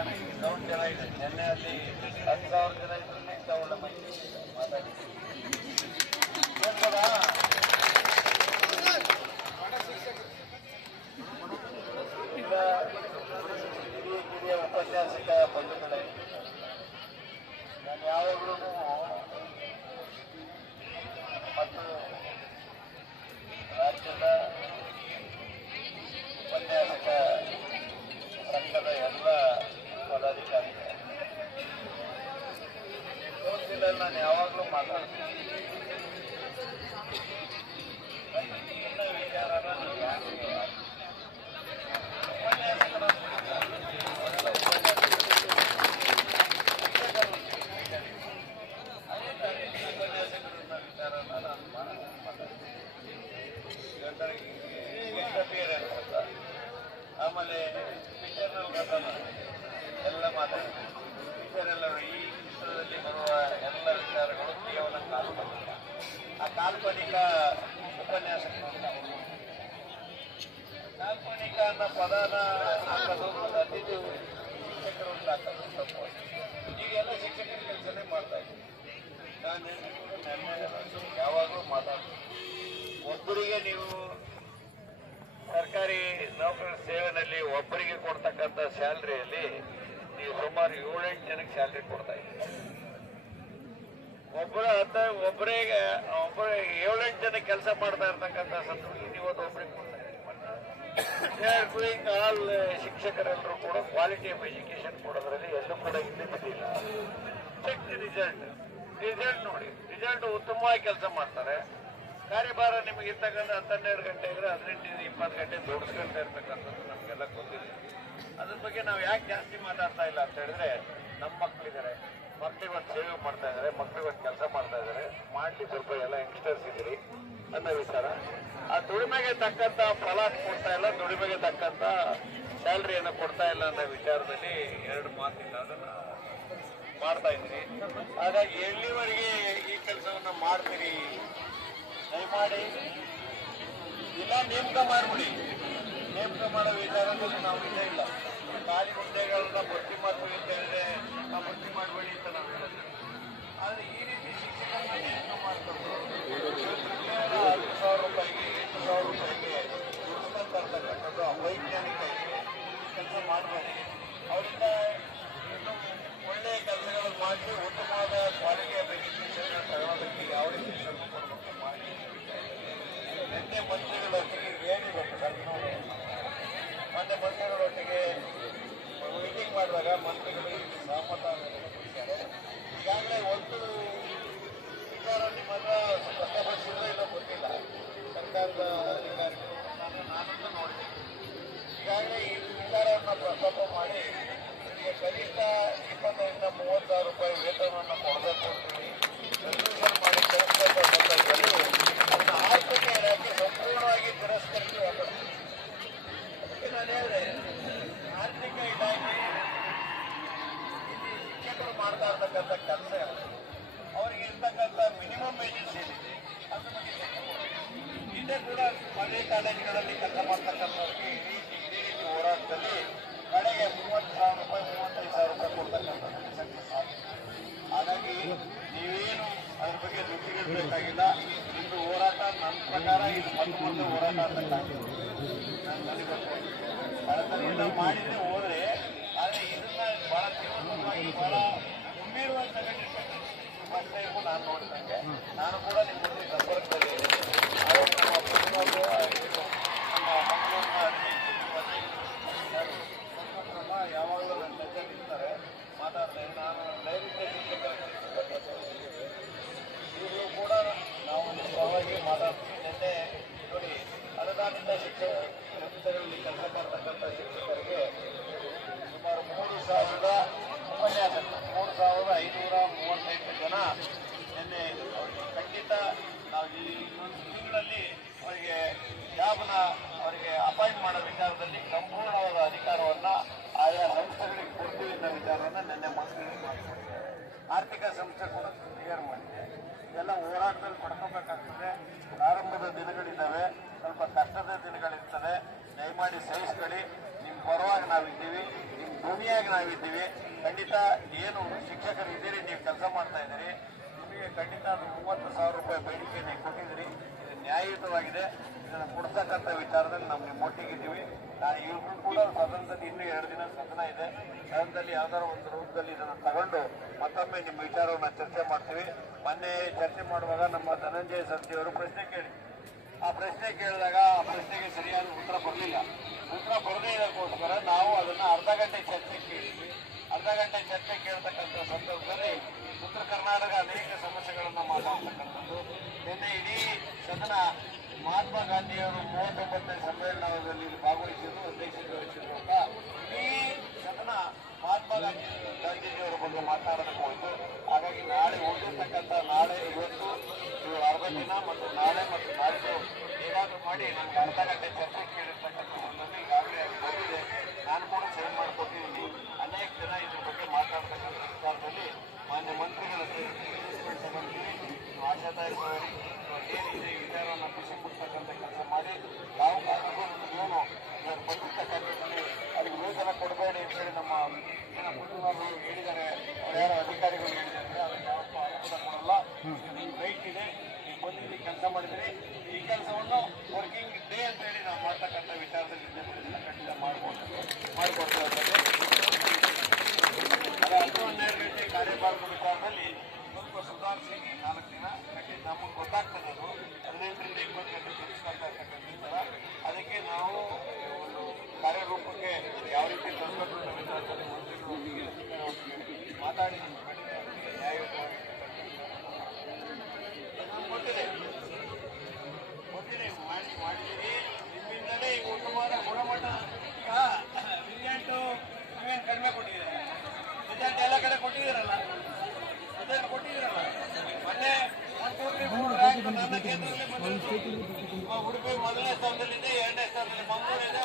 Sound ಚೆನ್ನಾಗಿದೆ. ನಿನ್ನೆ ಅಲ್ಲಿ 10,000 ಜನ ಇದ್ರಲ್ಲಿ ಇಂಥ ಒಳ್ಳೆ ಮೈತ್ರಿ ಮಾತಾಡಿ ಈಗ ಹಿರಿಯ ಉಪನ್ಯಾಸಕ ಬಂಧುಗಳೇ, ನಾನು ಯಾವಾಗಲೂ ಮತ್ತು ರಾಜ್ಯದ ಉಪನ್ಯಾಸಕ ಸಂಘದ ಎಲ್ಲ ಪದಾಧಿಕಾರಿಗಳು ಕೋರ್ಸಿನಲ್ಲಿ ನಾನು ಯಾವಾಗಲೂ ಮಾತಾಡ್ತೀನಿ. ವಿಚಾರನ ನೀವು ಯಾಕೆ ಉಪನ್ಯಾಸಕರ ವಿಚಾರನ ನಾನು ಮಾತಾಡ್ತೀನಿ. ಆಮೇಲೆ ಪಿಕ್ಚರ್ನಲ್ಲಿ ಕಥನ ಎಲ್ಲ ಮಾತಾಡ್ತೀನಿ. ಪಿಕ್ಚರೆಲ್ಲ ಈ ಚಿತ್ರದಲ್ಲಿ ಬರುವ ಎಲ್ಲ ವಿಚಾರಗಳು ಕೇವಲ ಕಾಲ್ಪನಿಕ. ಆ ಕಾಲ್ಪನಿಕ ಉಪನ್ಯಾಸಕರು ಕಾಲ್ಪನಿಕ ಅನ್ನೋ ಪದನ ಹಾಕೋದು ಅತಿಥಿ ಶಿಕ್ಷಕರು ಅಂತ ಹಾಕೋದು ತಪ್ಪು. ಈಗೆಲ್ಲ ಶಿಕ್ಷಕರ ಕೆಲಸನೇ ಮಾಡ್ತಾ ಇದ್ದೀನಿ. ನಾನು ಯಾವಾಗಲೂ ಮಾತಾಡ್ತೀನಿ. ಒಬ್ಬರಿಗೆ ನೀವು ಸರ್ಕಾರಿ ನೌಕರರ ಸೇವೆಯಲ್ಲಿ ಒಬ್ಬರಿಗೆ ಕೊಡ್ತಕ್ಕಂಥ ಸ್ಯಾಲ್ರಿಯಲ್ಲಿ ನೀವು ಸುಮಾರು 7-8 ಜನಕ್ಕೆ ಸ್ಯಾಲ್ರಿ ಕೊಡ್ತಾ ಇದ್ದೀರಿ. ಒಬ್ಬರೇ 7-8 ಜನ ಕೆಲಸ ಮಾಡ್ತಾ ಇರ್ತಕ್ಕಂಥ ಸಂದರ್ಭದಲ್ಲಿ ನೀವು ಒಬ್ಬರಿಗೆ ಕೊಡ್ತಾ ಇದ್ದೀರಿ. ಆಲ್ ಶಿಕ್ಷಕರೆಲ್ಲರೂ ಕೂಡ ಕ್ವಾಲಿಟಿ ಆಫ್ ಎಜುಕೇಶನ್ ಕೊಡೋದ್ರಲ್ಲಿ ಎಲ್ಲೂ ಕೂಡ ಹಿಂದೆ ಬಿದ್ದಿಲ್ಲ. ಚೆಕ್ ರಿಸಲ್ಟ್ ನೋಡಿ, ರಿಸಲ್ಟ್ ಉತ್ತಮವಾಗಿ ಕೆಲಸ ಮಾಡ್ತಾರೆ. ಕಾರ್ಯಭಾರ ನಿಮಗೆ ಇರ್ತಕ್ಕಂಥ 12 ಗಂಟೆ ಇದ್ರೆ 18-20 ಗಂಟೆ ದೊಡ್ಸ್ಕೊಳ್ತಾ ಇರ್ತಕ್ಕಂಥದ್ದು ನಮಗೆಲ್ಲ ಗೊತ್ತಿದೆ. ಅದ್ರ ಬಗ್ಗೆ ನಾವು ಯಾಕೆ ಜಾಸ್ತಿ ಮಾತಾಡ್ತಾ ಇಲ್ಲ ಅಂತ ಹೇಳಿದ್ರೆ, ನಮ್ಮ ಮಕ್ಕಳಿದ್ದಾರೆ, ಮಕ್ಕಳಿಗೊಂದು ಸೇವೆ ಮಾಡ್ತಾ ಇದ್ದಾರೆ, ಮಕ್ಕಳಿಗೊಂದು ಕೆಲಸ ಮಾಡ್ತಾ ಇದ್ದಾರೆ, ಮಾಡ್ಲಿ ಸ್ವಲ್ಪ ಎಲ್ಲ ಯಂಗ್ಸ್ಟರ್ಸ್ ಇದ್ದೀರಿ ಅನ್ನೋ ವಿಚಾರ. ಆ ದುಡಿಮೆಗೆ ತಕ್ಕಂಥ ಫಲ ಕೊಡ್ತಾ ಇಲ್ಲ, ದುಡಿಮೆಗೆ ತಕ್ಕಂಥ ಸ್ಯಾಲ್ರಿಯನ್ನು ಕೊಡ್ತಾ ಇಲ್ಲ ಅನ್ನೋ ವಿಚಾರದಲ್ಲಿ 2 ಮಾತಿಲ್ಲ. ಅದನ್ನ ಮಾಡ್ತಾ ಇದ್ದೀರಿ. ಹಾಗಾಗಿ ಎಲ್ಲಿವರೆಗೆ ಈ ಕೆಲಸವನ್ನ ಮಾಡ್ತೀರಿ ದಯಮಾಡಿ ಇಲ್ಲ ನೇಮಕ ಮಾಡಿಬಿಡಿ. ನೇಮಕ ಮಾಡೋ ವಿಚಾರದಲ್ಲಿ ನಾವು ಇಲ್ಲೇ ಇಲ್ಲ. ಖಾಲಿ ಹುದ್ದೆಗಳನ್ನ ಭರ್ತಿ ಮಾಡ್ತೀವಿ ಅಂತ ಹೇಳಿದ್ರೆ ನಾವು ಭರ್ತಿ ಮಾಡಬೇಡಿ ಅಂತ ನಾವು ಹೇಳಿದ್ವಿ. ಆದರೆ ಈ ರೀತಿ ಶಿಕ್ಷಕರನ್ನ ನೇಮಕ ಮಾಡಿಕೊಂಡು 10,000 ರೂಪಾಯಿಗೆ 8,000 ರೂಪಾಯಿಗೆ ದುಡಿಸ್ಕೊಂತ ಇರ್ತಕ್ಕಂಥದ್ದು ಅವೈಜ್ಞಾನಿಕ ಕೆಲಸ ಮಾಡಬೇಡಿ. ಅವರಿಂದ ಇನ್ನೂ ಒಳ್ಳೆಯ ಕೆಲಸಗಳನ್ನು ಮಾಡಿ ಉತ್ತಮವಾದ ಕ್ವಾಲಿಟಿ ಆಫ್ ಎಜುಕೇಶನ್ ತಗೊಳ್ಳೋದಕ್ಕೆ ಯಾವ ರೀತಿ ಶ್ರಮ ಕೊಡಬೇಕು ಮಾಡಿ. ನಿನ್ನೆ ಮಂತ್ರಿಗಳೊಟ್ಟಿಗೆ ಹೇಳಿಬೇಕು ಸರ್ಕಾರವರು, ಮೊನ್ನೆ ಮಂತ್ರಿಗಳೊಟ್ಟಿಗೆ ಮೀಟಿಂಗ್ ಮಾಡುವಾಗ ಮಂತ್ರಿಗಳು ಸಹಮತ ಕೊಟ್ಟಿದ್ದಾರೆ. ಈಗಾಗಲೇ ಒಂದು ವಿಚಾರ ನಿಮ್ಮ ಹತ್ರ ಸ್ಪಷ್ಟಪಡಿಸಿದ್ರೆ ಇಲ್ಲ ಗೊತ್ತಿಲ್ಲ. ಸರ್ಕಾರದ ಅಧಿಕಾರಿಗಳು ನಾನಂತೂ ನೋಡಿದ್ದೀನಿ. ಈಗಾಗಲೇ ಈ ವಿಚಾರವನ್ನು ಪ್ರಸ್ತಾಪ ಮಾಡಿ ಈಗ ಕನಿಷ್ಠ 25,000-30,000 ರೂಪಾಯಿ ವೇತನವನ್ನು ಕೊಡಬೇಕು ಅಂತೇಳಿ ರೆಸಲ್ಯೂಷನ್ ಮಾಡಿ ಕಳಿಸ್ಕೊಂಡ ಸಂದರ್ಭದಲ್ಲಿ ಅದನ್ನು ಆರ್ಥಿಕ ಇಲಾಖೆ ಸಂಪೂರ್ಣವಾಗಿ ತಿರಸ್ಕರಿಸಿ ವಾಪಸ್. ಅದಕ್ಕೆ ನಾನು ಹೇಳಿದೆ, ಆರ್ಥಿಕ ಇಲಾಖೆ ಶಿಕ್ಷಕರು ಮಾಡ್ತಾ ಇರ್ತಕ್ಕಂಥ ಕೆಲಸ ಅವರಿಗೆ ಇರ್ತಕ್ಕಂಥ ಮಿನಿಮಮ್ ವೇಜಸ್ ಏನಿದೆ ಅದ್ರ ಬಗ್ಗೆ ಹಿಂದೆ ಕೂಡ ಪದವಿ ಕಾಲೇಜುಗಳಲ್ಲಿ ಕೆಲಸ ಮಾಡ್ತಕ್ಕಂಥವ್ರಿಗೆ ಇದೇ ರೀತಿ ಹೋರಾಟದಲ್ಲಿ ಕಡೆಗೆ 30,000 ರೂಪಾಯಿ 35,000 ರೂಪಾಯಿ ಕೊಡ್ತಕ್ಕಂಥದ್ದು ಸಂಖ್ಯೆ ಸಾಧ್ಯ. ಹಾಗಾಗಿ ನೀವೇನು ಅದ್ರ ಬಗ್ಗೆ ದುಡ್ಡಿಗಿಡಬೇಕಾಗಿಲ್ಲ. ಇದು ಹೋರಾಟ ನನ್ನ ಪ್ರಕಾರ ಇದು ಮೊದಲು ಹೋರಾಟ ಅಂತಕ್ಕಾಗಿದೆ. ನಾನು ಕಲಿಬೇಕು ಅದನ್ನೆಲ್ಲ ಮಾಡಿದ್ರೆ ಹೋದ್ರೆ, ಆದರೆ ಇದನ್ನ ಬಹಳ ತೀವ್ರವಾಗಿ ಬಹಳ ಗಂಭೀರವಾಗಿ ತಗೊಂಡಿರ್ತಕ್ಕಂಥ ಮಹಿಳೆಯರಿಗೂ ನಾನು ನೋಡಿದಂಗೆ ನಾನು ಕೂಡ ನಿಮ್ಮ ಜೊತೆ ಸಂಪರ್ಕದಲ್ಲಿ ನಮ್ಮ ಪ್ರತಿಯೊಂದು ನಮ್ಮ ಮಂಗಳೂರಿನ ಯಾವಾಗಲೂ ನನ್ನ ಜೊತೆ ನಿಲ್ತಾರೆ, ಮಾತಾಡ್ತಾ ಇದ್ದೀನಿ. ನಾನು ನೈಋತ್ಯ ಶಿಕ್ಷಕರ ಈಗಲೂ ಕೂಡ ನಾವು ನಿಜವಾಗಿ ಮಾತಾಡ್ತೀವಿ. ನಿನ್ನೆ ನೋಡಿ, ಅನುದಾನಿತ ಸಂಸ್ಥೆಗಳಲ್ಲಿ ಕೆಲಸ ಮಾಡ್ತಕ್ಕಂಥ ಶಿಕ್ಷಕರಿಗೆ ಸುಮಾರು 3,000 ಉಪನ್ಯಾಸಕರು 3,538 ಜನ ನಿನ್ನೆ ಅವರಿಗೆ ಖಂಡಿತ ನಾವು ಈ ಇನ್ನೊಂದು ತಿಂಗಳಲ್ಲಿ ಅವರಿಗೆ ಜಾಬ್ನ ಅವರಿಗೆ ಅಪಾಯಿಂಟ್ ಮಾಡೋ ವಿಚಾರದಲ್ಲಿ ಸಂಪೂರ್ಣವಾದ ಅಧಿಕಾರವನ್ನು ಆಯಾ ಸಂಸ್ಥೆಗಳಿಗೆ ಕೊಡ್ತೀವಿ ಅನ್ನೋ ವಿಚಾರವನ್ನು ನಿನ್ನೆ ಮಂತ್ರಿಗಳಿಗೆ ಮಾಡಿಕೊಡ್ತಾರೆ. ಆರ್ಥಿಕ ಸಂಸ್ಥೆ ಕೂಡ ಕ್ಲಿಯರ್ ಮಾಡಿದೆ. ಇದೆಲ್ಲ ಹೋರಾಟದಲ್ಲಿ ಪಡ್ಕೋಬೇಕಾಗ್ತದೆ. ಪ್ರಾರಂಭದ ದಿನಗಳಿದ್ದಾವೆ, ಸ್ವಲ್ಪ ಕಷ್ಟದ ದಿನಗಳಿರ್ತದೆ. ದಯಮಾಡಿ ಸಹಿಸ್ಕೊಳ್ಳಿ. ನಿಮ್ಮ ಪರವಾಗಿ ನಾವಿದ್ದೀವಿ. ನಿಮ್ಮ ಭೂಮಿಯಾಗಿ ನಾವಿದ್ದೀವಿ. ಖಂಡಿತ ಏನು ಶಿಕ್ಷಕರು ಇದ್ದೀರಿ, ನೀವು ಕೆಲಸ ಮಾಡ್ತಾ ಇದ್ದೀರಿ, ನಿಮಗೆ ಖಂಡಿತ ಅದು 30,000 ರೂಪಾಯಿ ಬೇಡಿಕೆ ನೀವು ಕೊಟ್ಟಿದ್ದೀರಿ. ಇದು ನ್ಯಾಯಯುತವಾಗಿದೆ. ಇದನ್ನು ಕೊಡ್ತಕ್ಕಂಥ ವಿಚಾರದಲ್ಲಿ ನಾವು ನಿಮ್ಮೊಟ್ಟಿಗಿದ್ದೀವಿ. ನಾನು ಇವ್ರಿಗೂ ಕೂಡ ಸದನದಲ್ಲಿ ಇನ್ನೂ 2 ದಿನ ಸದನ ಇದೆ. ಸದನದಲ್ಲಿ ಯಾವ್ದಾದ್ರು ಒಂದು ರೂಪದಲ್ಲಿ ಇದನ್ನು ತಗೊಂಡು ಮತ್ತೊಮ್ಮೆ ನಿಮ್ಮ ವಿಚಾರವನ್ನು ಚರ್ಚೆ ಮಾಡ್ತೀವಿ. ಮೊನ್ನೆ ಚರ್ಚೆ ಮಾಡುವಾಗ ನಮ್ಮ ಧನಂಜಯ ಸಂಧಿಯವರು ಪ್ರಶ್ನೆ ಕೇಳಿ, ಆ ಪ್ರಶ್ನೆ ಕೇಳಿದಾಗ ಆ ಪ್ರಶ್ನೆಗೆ ಸರಿಯಾದ ಉತ್ತರ ಬರಲಿಲ್ಲ. ಉತ್ತರ ಬರದೇ ಇರೋಕ್ಕೋಸ್ಕರ ನಾವು ಅದನ್ನು ಅರ್ಧ ಗಂಟೆ ಚರ್ಚೆ ಕೇಳಿದ್ವಿ. ಅರ್ಧ ಗಂಟೆ ಚರ್ಚೆ ಕೇಳ್ತಕ್ಕಂಥ ಸಂದರ್ಭದಲ್ಲಿ ಉತ್ತರ ಕರ್ನಾಟಕ ಅನೇಕ ಸಮಸ್ಯೆಗಳನ್ನು ಮಾತಾಡ್ತಕ್ಕಂಥದ್ದು. ನಿನ್ನೆ ಇಡೀ ಸದನ ಮಹಾತ್ಮ ಗಾಂಧಿಯವರು 39ನೇ ಸಮ್ಮೇಳನದಲ್ಲಿ ಭಾಗವಹಿಸಿದ್ದು, ಅಧ್ಯಕ್ಷತೆ ವಹಿಸಿದ್ರು ಅಂತ ಇಡೀ ಸದನ ಮಹಾತ್ಮ ಗಾಂಧೀಜಿಯವರ ಬಗ್ಗೆ ಮಾತಾಡೋದಕ್ಕೆ ಹೋಯಿತು. ಹಾಗಾಗಿ ನಾಳೆ ಉಳಿದಿರ್ತಕ್ಕಂಥ ನಾಳೆ ಇವತ್ತು ಅರ್ಧ ದಿನ ಮತ್ತು ನಾಳೆ ಮತ್ತು ನಾಡಿದ್ದು ಏನಾದರೂ ಮಾಡಿ ನಮ್ಗೆ ಅರ್ಧ ಗಂಟೆ ಚರ್ಚೆ ಕೇಳಿರ್ತಕ್ಕಂಥ ಸಂದರ್ಭ ಈಗಾಗಲೇ ಬಂದಿದೆ. ನಾನು ಕೂಡ ಸೈನ್ ಮಾಡಿಕೊಟ್ಟಿದ್ದೀನಿ. ಅನೇಕ ಜನ ಇದ್ರ ಬಗ್ಗೆ ಮಾತಾಡ್ತಕ್ಕಂಥ ವಿಚಾರದಲ್ಲಿ ಮಾನ್ಯ ಮಂತ್ರಿಗಳ ಆಶಾದಾಯಕ ಏನಿದೆ ಈ ವಿಚಾರವನ್ನು ಬಿಸಿ ಕೊಡ್ತಕ್ಕಂಥ ಕೆಲಸ ಮಾಡಿ ಯಾವ ಕಾರಣಕ್ಕೂ ಏನು ಬಂದಿರ್ತಕ್ಕಂಥದ್ದಲ್ಲಿ ಅದಕ್ಕೆ ವೇತನ ಕೊಡಬೇಡಿ ಅಂತೇಳಿ ನಮ್ಮ ಹೇಳಿದ್ದಾರೆ, ಯಾರು ಅಧಿಕಾರಿಗಳು ಹೇಳಿದ್ದಾರೆ. ಅದಕ್ಕೆ ಯಾವತ್ತೂ ಅನುಕೂಲ ಕೊಡಲ್ಲ. ರೈಟ್ ಇದೆ, ಈಗ ಬಂದಿದ್ದು ಕೆಲಸ ಮಾಡಿದರೆ ಈ ಕೆಲಸವನ್ನು ವರ್ಕಿಂಗ್ ಡೇ ಅಂತೇಳಿ ನಾವು ಮಾಡ್ತಕ್ಕಂಥ ವಿಚಾರದಲ್ಲಿ ಖಂಡಿತ ಮಾಡಿಕೊಡ್ತೇವೆ. ಅದೇ 10-12 ಗಂಟೆ ಕಾರ್ಯಭಾರದ ವಿಚಾರದಲ್ಲಿ ಸ್ವಲ್ಪ ಸುಧಾರಿಸಿ 4 ದಿನ ಖಂಡಿತ ನಮಗೆ ಗೊತ್ತಾಗ್ತದೆ. ಅದು 15ರಿಂದ 20 ಗಂಟೆ ತಿಳಿಸ್ಕೊಳ್ತಾ ಇರ್ತಕ್ಕಂಥ ವಿಚಾರ. ಅದಕ್ಕೆ ನಾವು ಒಂದು ಕಾರ್ಯರೂಪಕ್ಕೆ ಯಾವ ರೀತಿ ತಂದು ವಿಚಾರದಲ್ಲಿ ಮಂತ್ರಿಗಳೊಂದಿಗೆ ಮಾತಾಡಿ ನ್ಯಾಯಯುತವಾಗಿ ಗೊತ್ತಿದೆ ಮಾಡಿದ್ದೀವಿ. ನಿಮ್ಮಿಂದಲೇ ಈಗ ಉತ್ತಮವಾದ ಗುಣಮಟ್ಟ. ಈಗ ರಿಸಲ್ಟು ನೀವೇನು ಕಡಿಮೆ ಕೊಟ್ಟಿದ್ದೀರ, ರಿಸಲ್ಟ್ ಎಲ್ಲ ಕಡೆ ಕೊಟ್ಟಿದ್ದೀರಲ್ಲ, ರಿಸಲ್ಟ್ ಕೊಟ್ಟಿದ್ದೀರಲ್ಲ. ಮೊನ್ನೆ 1, 2, 3, 4 ರ್ಯಾಂಕ್ ನನ್ನ ಕ್ಷೇತ್ರದಲ್ಲಿ ಬಂದಿತ್ತು. ಉಡುಪಿ ಮೊದಲನೇ ಸ್ಥಾನದಲ್ಲಿದೆ, 2ನೇ ಸ್ಥಾನದಲ್ಲಿ ಮಂಗಳೂರು ಇದೆ,